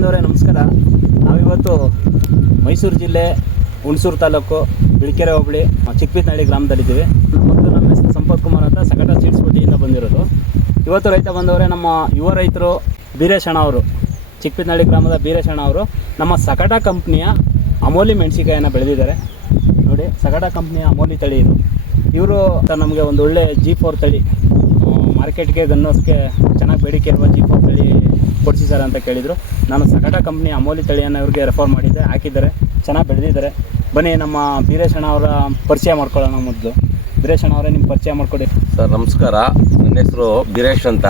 ಬಂದವರೇ ನಮಸ್ಕಾರ. ನಾವಿವತ್ತು ಮೈಸೂರು ಜಿಲ್ಲೆ ಹುಣಸೂರು ತಾಲೂಕು ಬಿಳಿಕೆರೆ ಹೋಬಳಿ ಚಿಕ್ಕಪಿತ್ನಳ್ಳಿ ಗ್ರಾಮದಲ್ಲಿದ್ದೀವಿ. ನಮ್ಮ ಹೆಸರು ಸಂಪತ್ ಕುಮಾರ್ ಅಂತ ಸಕಟ ಸೀಡ್ಸ್ ಪಟ್ಟಿಯಿಂದ ಬಂದಿರೋದು. ಇವತ್ತು ರೈತ ಬಂದವರೇ ನಮ್ಮ ಯುವ ರೈತರು ಬೀರೇಶಣ್ಣ ಅವರು, ಚಿಕ್ಕಪಿತ್ನಳ್ಳಿ ಗ್ರಾಮದ ಬೀರೇಶಣ್ಣ ಅವರು ನಮ್ಮ ಸಕಟ ಕಂಪ್ನಿಯ ಅಮೋಲಿ ಮೆಣಸಿಕಾಯನ್ನು ಬೆಳೆದಿದ್ದಾರೆ. ನೋಡಿ, ಸಕಟ ಕಂಪ್ನಿಯ ಅಮೋಲಿ ತಳಿ ಇದು. ಇವರು ನಮಗೆ ಒಂದು ಒಳ್ಳೆ G4 ತಳಿ ಮಾರ್ಕೆಟ್ಗೆ ಗನ್ನೋಸ್ಗೆ ಚೆನ್ನಾಗಿ ಬೇಡಿಕೆ ಇರುವ G4 ತಳಿ ಕೊಡಿಸಿ ಸರ್ ಅಂತ ಕೇಳಿದರು. ನಾನು ಸಕಟ ಕಂಪ್ನಿ ಅಮೋಲಿ ತಳಿಯನ್ನು ಇವ್ರಿಗೆ ರೆಫರ್ ಮಾಡಿದ್ದೆ, ಹಾಕಿದ್ದಾರೆ, ಚೆನ್ನಾಗಿ ಬೆಳೆದಿದ್ದಾರೆ. ಬನ್ನಿ ನಮ್ಮ ಬೀರೇಶಣ್ಣ ಅವರ ಪರಿಚಯ ಮಾಡ್ಕೊಳ್ಳೋಣ. ಮೊದಲು ಬೀರೇಶಣ್ಣ ಅವರೇ ನಿಮ್ಮ ಪರಿಚಯ ಮಾಡಿಕೊಡಿ. ಸರ್ ನಮಸ್ಕಾರ, ನನ್ನ ಹೆಸರು ಬೀರೇಶ್ ಅಂತ,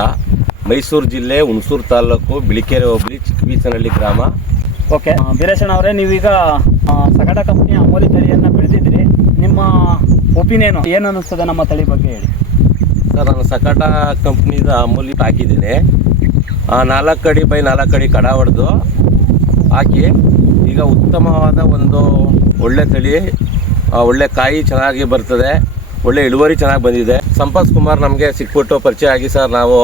ಮೈಸೂರು ಜಿಲ್ಲೆ ಹುಣಸೂರು ತಾಲೂಕು ಬಿಳಿಕೆರೆ ಹೋಬಳಿ ಚಿಕ್ಕಬೀಚನಹಳ್ಳಿ ಗ್ರಾಮ. ಓಕೆ ಬೀರೇಶಣ್ಣ ಅವರೇ, ನೀವೀಗ ಸಕಟ ಕಂಪ್ನಿಯ ಅಮೋಲಿ ತಳಿಯನ್ನು ಬೆಳೆದಿದ್ರಿ. ನಿಮ್ಮ ಒಪಿನಿಯನು ಏನು ಅನ್ನಿಸ್ತದೆ ನಮ್ಮ ತಳಿ ಬಗ್ಗೆ ಹೇಳಿ. ಸರ್, ನಾನು ಸಕಟ ಕಂಪ್ನಿದ ಅಮೂಲಿ ಹಾಕಿದ್ದೀನಿ. 4 ಅಡಿ ಬೈ 4 ಅಡಿ ಕಡ ಹೊಡೆದು ಹಾಕಿ ಈಗ ಉತ್ತಮವಾದ ಒಂದು ಒಳ್ಳೆ ತಳಿ, ಒಳ್ಳೆ ಕಾಯಿ ಚೆನ್ನಾಗಿ ಬರ್ತದೆ, ಒಳ್ಳೆ ಇಳುವರಿ ಚೆನ್ನಾಗಿ ಬಂದಿದೆ. ಸಂಪತ್ ಕುಮಾರ್ ನಮಗೆ ಸಿಕ್ಬಿಟ್ಟು ಪರಿಚಯ ಆಗಿ ಸರ್ ನಾವು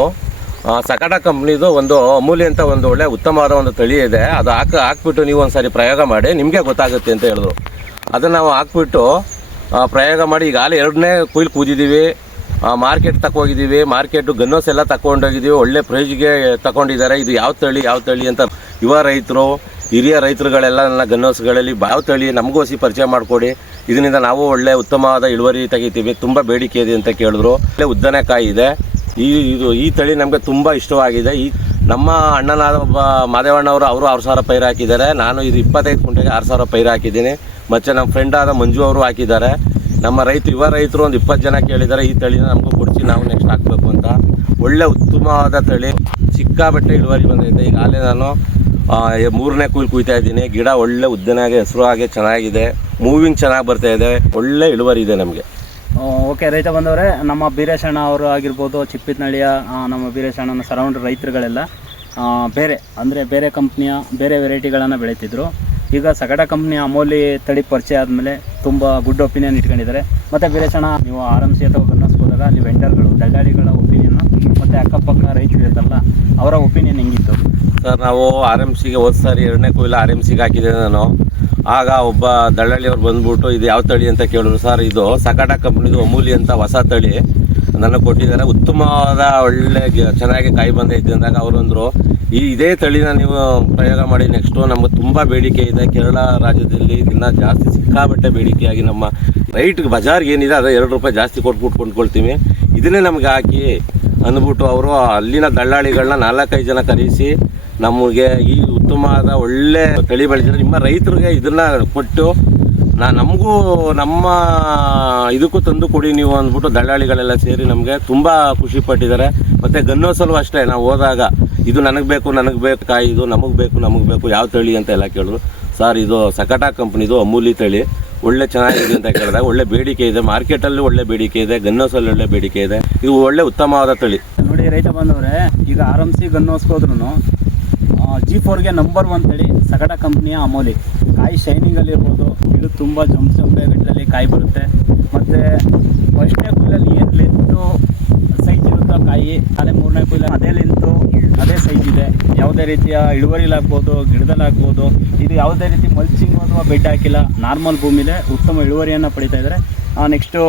ಸಕಟ ಕಂಪ್ನಿದು ಒಂದು ಅಮೂಲಿ ಅಂತ ಒಂದು ಒಳ್ಳೆ ಉತ್ತಮವಾದ ಒಂದು ತಳಿ ಇದೆ, ಅದು ಹಾಕ್ಬಿಟ್ಟು ನೀವು ಒಂದು ಸಾರಿ ಪ್ರಯೋಗ ಮಾಡಿ ನಿಮಗೆ ಗೊತ್ತಾಗುತ್ತೆ ಅಂತ ಹೇಳಿದ್ರು. ಅದನ್ನು ನಾವು ಹಾಕ್ಬಿಟ್ಟು ಪ್ರಯೋಗ ಮಾಡಿ ಈಗಾಗಲೇ 2ನೇ ಕುಯ್ಲು ಕೂದಿದ್ದೀವಿ. ಮಾರ್ಕೆಟ್ ತಗೊಂಡಿದ್ದೀವಿ, ಮಾರ್ಕೆಟು ಗನ್ನೋಸ್ ಎಲ್ಲ ತಗೊಂಡೋಗಿದ್ದೀವಿ, ಒಳ್ಳೆ ಪ್ರೈಜ್ಗೆ ತಗೊಂಡಿದ್ದಾರೆ. ಇದು ಯಾವ ತಳಿ ಅಂತ ಯುವ ರೈತರು, ಹಿರಿಯ ರೈತರುಗಳೆಲ್ಲ ನನ್ನ ಗನ್ನೋಸ್ಗಳಲ್ಲಿ ಯಾವ ತಳಿ ನಮಗೋಸಿ ಪರಿಚಯ ಮಾಡಿಕೊಡಿ, ಇದರಿಂದ ನಾವು ಒಳ್ಳೆ ಉತ್ತಮವಾದ ಇಳುವರಿ ತೆಗಿತೀವಿ, ತುಂಬ ಬೇಡಿಕೆ ಇದೆ ಅಂತ ಕೇಳಿದ್ರು. ಒಳ್ಳೆ ಉದ್ದನೆ ಕಾಯಿ ಇದೆ. ಈ ತಳಿ ನಮಗೆ ತುಂಬ ಇಷ್ಟವಾಗಿದೆ. ನಮ್ಮ ಅಣ್ಣನಾದ ಒಬ್ಬ ಮಾದೇವಣ್ಣವರು, ಅವರು 6,000 ಪೈರು ಹಾಕಿದ್ದಾರೆ. ನಾನು ಇದು 25 ಕುಂಟೆಗೆ 6,000 ಪೈರು ಹಾಕಿದ್ದೀನಿ. ಮತ್ತು ನಮ್ಮ ಫ್ರೆಂಡ್ ಆದ ಮಂಜು ಅವರು ಹಾಕಿದ್ದಾರೆ. ನಮ್ಮ ಯುವ ರೈತರು ಒಂದು 20 ಜನ ಕೇಳಿದ್ದಾರೆ, ಈ ತಳಿನ ನಮಗೂ ಕೊಡಿಸಿ ನಾವು ನೆಕ್ಸ್ಟ್ ಹಾಕಬೇಕು ಅಂತ. ಒಳ್ಳೆ ಉತ್ತಮವಾದ ತಳಿ, ಸಿಕ್ಕಾಬಟ್ಟೆ ಇಳುವರಿ ಬಂದೈತೆ. ಈಗಾಗಲೇ ನಾನು 3ನೇ ಕುಯ್ಲು ಕುಯ್ತಾ ಇದ್ದೀನಿ. ಗಿಡ ಒಳ್ಳೆ ಉದ್ದನಾಗೆ ಹೆಸರು ಹಾಗೆ ಚೆನ್ನಾಗಿದೆ, ಮೂವಿಂಗ್ ಚೆನ್ನಾಗಿ ಬರ್ತಾ ಇದೆ, ಒಳ್ಳೆ ಇಳುವರಿ ಇದೆ ನಮಗೆ. ಓಕೆ ರೈತ ಬಂದವರೇ, ನಮ್ಮ ಬೀರೇಶಣ್ಣ ಅವರು ಆಗಿರ್ಬೋದು, ಚಿಕ್ಕಪಿತ್ನಳ್ಳಿಯ ನಮ್ಮ ಬೀರೇಶಣ್ಣನ ಸರೌಂಡ್ ರೈತರುಗಳೆಲ್ಲ ಬೇರೆ ಕಂಪ್ನಿಯ ಬೇರೆ ವೆರೈಟಿಗಳನ್ನು ಬೆಳೀತಿದ್ರು. ಈಗ ಸಕಟ ಕಂಪ್ನಿಯ ಅಮೋಲಿ ತಳಿ ಪರಿಚಯ ಆದಮೇಲೆ ತುಂಬ ಗುಡ್ ಒಪಿನಿಯನ್ ಇಟ್ಕೊಂಡಿದ್ದಾರೆ. ಮತ್ತು ಬೀರೇಶಣ್ಣ, ನೀವು RMC ಅಥವಾ ಗನ್ನೋಸ್ಗೆ ಹೋದಾಗ ಅಲ್ಲಿ ವೆಂಡರ್ಗಳು, ದಲ್ಲಾಳಿಗಳ ಒಪಿನಿಯನ್ನು ಮತ್ತು ಅಕ್ಕಪಕ್ಕ ರೈತರು ಇರುತ್ತಲ್ಲ, ಅವರ ಒಪಿನಿಯನ್ ಹೆಂಗಿತ್ತು ಸರ್? ನಾವು RMCಗೆ ಹೋದ ಸಾರಿ 2ನೇ ಕುಯ್ಲು RMCಗೆ ಹಾಕಿದ್ದೆ ನಾನು. ಆಗ ಒಬ್ಬ ದಳ್ಳಾಳಿಯವ್ರು ಬಂದ್ಬಿಟ್ಟು ಇದು ಯಾವ ತಳಿ ಅಂತ ಕೇಳಿದ್ರು. ಸರ್, ಇದು ಸಕಟ ಕಂಪ್ನಿದು ಅಮೂಲಿ ಅಂತ ಹೊಸ ತಳಿ ನನಗೆ ಕೊಟ್ಟಿದ್ದಾರೆ, ಉತ್ತಮವಾದ ಒಳ್ಳೆ ಚೆನ್ನಾಗಿ ಕಾಯಿ ಬಂದೈತೆ ಅಂದಾಗ ಅವರು ಅಂದರು, ಇದೇ ತಳಿನ ನೀವು ಪ್ರಯೋಗ ಮಾಡಿ, ನೆಕ್ಸ್ಟು ನಮ್ಗೆ ತುಂಬ ಬೇಡಿಕೆ ಇದೆ. ಕೇರಳ ರಾಜ್ಯದಲ್ಲಿ ಇದನ್ನ ಜಾಸ್ತಿ ಸಿಕ್ಕಾಬಟ್ಟೆ ಬೇಡಿಕೆಯಾಗಿ ನಮ್ಮ ರೈಟ್ಗೆ ಬಜಾರ್ಗೆ ಏನಿದೆ ಅದೇ 2 ರೂಪಾಯಿ ಜಾಸ್ತಿ ಕೊಟ್ಬಿಟ್ಟು ಕೊಂಡ್ಕೊಳ್ತೀವಿ, ಇದನ್ನೇ ನಮ್ಗೆ ಹಾಕಿ ಅಂದ್ಬಿಟ್ಟು ಅವರು ಅಲ್ಲಿನ ದಳ್ಳಾಳಿಗಳನ್ನ 4-5 ಜನ ಕರೆಸಿ ನಮಗೆ ಈ ಉತ್ತಮವಾದ ಒಳ್ಳೆ ತಳಿ ಬೆಳೆಸಿದ್ರೆ ನಿಮ್ಮ ರೈತರಿಗೆ ಇದನ್ನ ಕೊಟ್ಟು ನಮಗೂ ನಮ್ಮ ಇದಕ್ಕೂ ತಂದು ಕೊಡಿ ನೀವು ಅಂದ್ಬಿಟ್ಟು ದಳ್ಳಾಳಿಗಳೆಲ್ಲ ಸೇರಿ ನಮಗೆ ತುಂಬ ಖುಷಿ ಪಟ್ಟಿದ್ದಾರೆ. ಮತ್ತು ಗನ್ನೋಸಲ್ಲೂ ಅಷ್ಟೇ, ನಾವು ಹೋದಾಗ ಇದು ನನಗೆ ಬೇಕು ಕಾಯಿ, ಇದು ನಮಗೆ ಬೇಕು ಯಾವ ತಳಿ ಅಂತ ಎಲ್ಲ ಕೇಳಿದ್ರು. ಸರ್, ಇದು ಸಕಟ ಕಂಪ್ನಿದು ಅಮೂಲಿ ತಳಿ ಒಳ್ಳೆ ಚೆನ್ನಾಗಿದೆ ಅಂತ ಕೇಳಿದಾಗ ಒಳ್ಳೆ ಬೇಡಿಕೆ ಇದೆ, ಮಾರ್ಕೆಟಲ್ಲಿ ಒಳ್ಳೆ ಬೇಡಿಕೆ ಇದೆ, ಗನ್ನೋಸಲ್ಲಿ ಒಳ್ಳೆ ಬೇಡಿಕೆ ಇದೆ. ಇದು ಒಳ್ಳೆ ಉತ್ತಮವಾದ ತಳಿ. ನೋಡಿ ರೈತ ಬಂದವರೇ, ಈಗ RMC ಗನ್ನೋಸ್ಗೆ ಹೋದ್ರೂ G4ಗೆ ನಂಬರ್ 1 ತಳಿ ಸಕಟ ಕಂಪ್ನಿಯ ಅಮೋಲಿ. ಕಾಯಿ ಶೈನಿಂಗಲ್ಲಿರ್ಬೋದು, ಇದು ತುಂಬ ಜಂಪೆಗಟ್ಟಲ್ಲಿ ಕಾಯಿ ಬರುತ್ತೆ. ಮತ್ತು 1ನೇ ಕುಯ್ಲಲ್ಲಿ ಏನು ಲೆಂತು ಸೈಜ್ ಇರುತ್ತೋ ಕಾಯಿ, ಅದೇ 3ನೇ ಕುಯ್ಲಲ್ಲಿ ಅದೇ ಲೆಂತು ಅದೇ ಸೈಜ್ ಇದೆ. ಯಾವುದೇ ರೀತಿಯ ಇಳುವರಿಲಾಗ್ಬೋದು, ಗಿಡದಲ್ಲಾಗ್ಬೋದು, ಇದು ಯಾವುದೇ ರೀತಿ ಮಲ್ಚಿಂಗ್ ಅಥವಾ ಬೆಡ್ ಹಾಕಿಲ್ಲ, ನಾರ್ಮಲ್ ಭೂಮಿಲೇ ಉತ್ತಮ ಇಳುವರಿಯನ್ನು ಪಡಿತಾ ಇದ್ದಾರೆ. ನೆಕ್ಸ್ಟು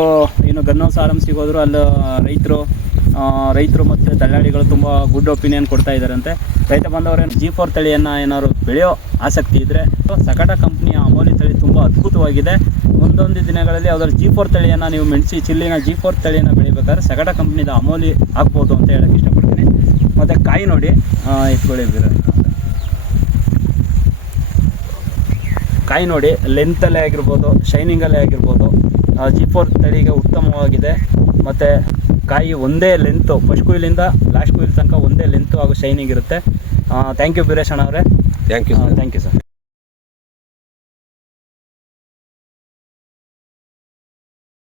ಇನ್ನು ಗನ್ನೋಸ್ RMCಗೆ ಹೋದರೂ ಅಲ್ಲಿ ರೈತರು ಮತ್ತು ದಳ್ಳಾಳಿಗಳು ತುಂಬ ಗುಡ್ ಒಪಿನಿಯನ್ ಕೊಡ್ತಾ ಇದ್ದಾರಂತೆ. ರೈತ ಬಂದವರೇ, G4 ತಳಿಯನ್ನು ಏನಾದ್ರು ಬೆಳೆಯೋ ಆಸಕ್ತಿ ಇದ್ದರೆ ಸಕಟ ಕಂಪ್ನಿಯ ಅಮೋಲಿ ತಳಿ ತುಂಬ ಅದ್ಭುತವಾಗಿದೆ. ಮುಂದೊಂದು ದಿನಗಳಲ್ಲಿ ಯಾವುದಾದ್ರು G4 ತಳಿಯನ್ನು ನೀವು ಚಿಲ್ಲಿನ G4 ತಳಿಯನ್ನು ಬೆಳಿಬೇಕಾದ್ರೆ ಸಕಟ ಕಂಪ್ನಿದ ಅಮೋಲಿ ಹಾಕ್ಬೋದು ಅಂತ ಹೇಳೋಕ್ಕೆ ಇಷ್ಟಪಡ್ತೀನಿ. ಮತ್ತು ಕಾಯಿ ನೋಡಿ, ಎತ್ಕೊಳ್ಳಿ ಕಾಯಿ ನೋಡಿ, ಲೆಂತಲ್ಲೇ ಆಗಿರ್ಬೋದು, ಶೈನಿಂಗಲ್ಲೇ ಆಗಿರ್ಬೋದು, G4 ತಳಿಗೆ ಉತ್ತಮವಾಗಿದೆ. ಮತ್ತು ಕಾಯಿ ಒಂದೇ ಲೆಂತು, ಫಸ್ಟ್ ಕುಯ್ಲಿಂದ ಲಾಸ್ಟ್ ಕುಯ್ಲ್ ತನಕ ಒಂದೇ ಲೆಂತು ಹಾಗೂ ಶೈನಿಂಗ್ ಇರುತ್ತೆ. ಥ್ಯಾಂಕ್ ಯು ಬೀರೇಶಣ್ಣ ಅವರೇ. Thank you sir.